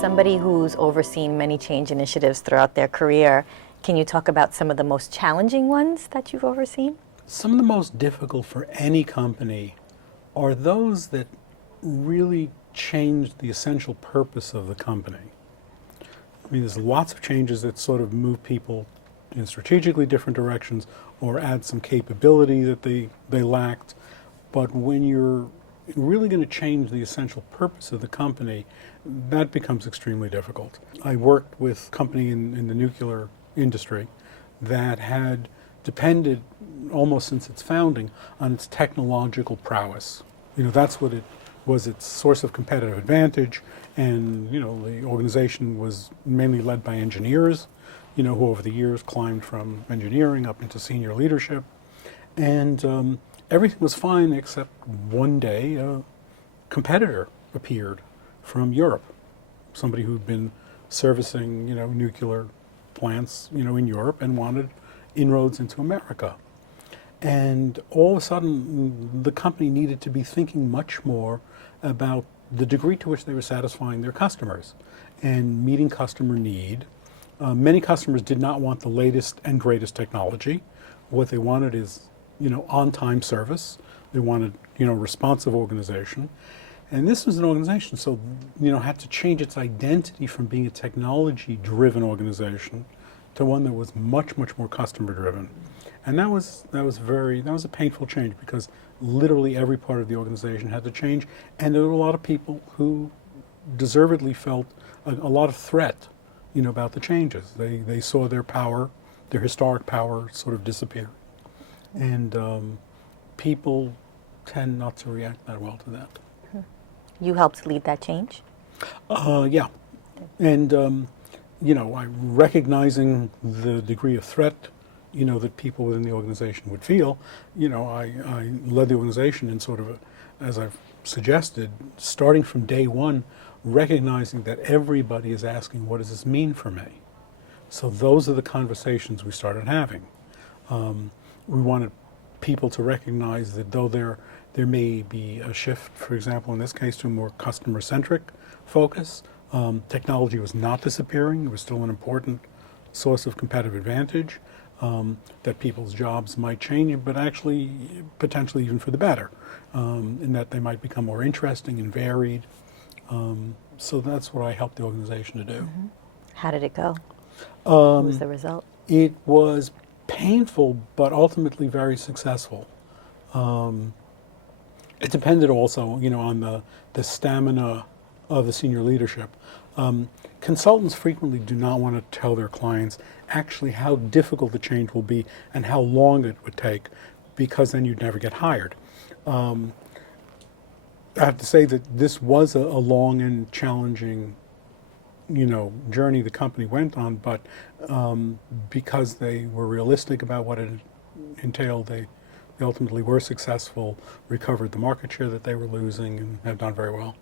somebody who's overseen many change initiatives throughout their career, can you talk about some of the most challenging ones that you've overseen? Some of the most difficult for any company are those that really change the essential purpose of the company. I mean, there's lots of changes that sort of move people in strategically different directions or add some capability that they lacked. But when you're really going to change the essential purpose of the company, that becomes extremely difficult. I worked with a company in the nuclear industry that had depended almost since its founding on its technological prowess. You know, that's what it was, its source of competitive advantage, and you know, the organization was mainly led by engineers, you know, who over the years climbed from engineering up into senior leadership, and everything was fine except one day a competitor appeared from Europe, somebody who'd been servicing, you know, nuclear plants, you know, in Europe and wanted inroads into America. And all of a sudden, the company needed to be thinking much more about the degree to which they were satisfying their customers and meeting customer need. Many customers did not want the latest and greatest technology. What they wanted is, you know, on-time service. They wanted, you know, responsive organization. And this was an organization, so, you know, had to change its identity from being a technology-driven organization to one that was much, much more customer-driven. And that was a painful change because literally every part of the organization had to change, and there were a lot of people who deservedly felt a lot of threat, you know, about the changes. They saw their power, their historic power, sort of disappear, and people tend not to react that well to that. You helped lead that change? Yeah, and you know, recognizing the degree of threat, you know, that people within the organization would feel, you know, I led the organization in sort of, as I've suggested, starting from day one, recognizing that everybody is asking, what does this mean for me? So those are the conversations we started having. We wanted people to recognize that though there may be a shift, for example, in this case, to a more customer-centric focus, technology was not disappearing. It was still an important source of competitive advantage, that people's jobs might change, but actually potentially even for the better, in that they might become more interesting and varied. So that's what I helped the organization to do. Mm-hmm. How did it go? What was the result? It was painful, but ultimately very successful. It depended also, you know, on the stamina of the senior leadership. Consultants frequently do not want to tell their clients actually how difficult the change will be and how long it would take, because then you'd never get hired. I have to say that this was a long and challenging, you know, journey the company went on, but because they were realistic about what it entailed, they ultimately were successful, recovered the market share that they were losing, and have done very well.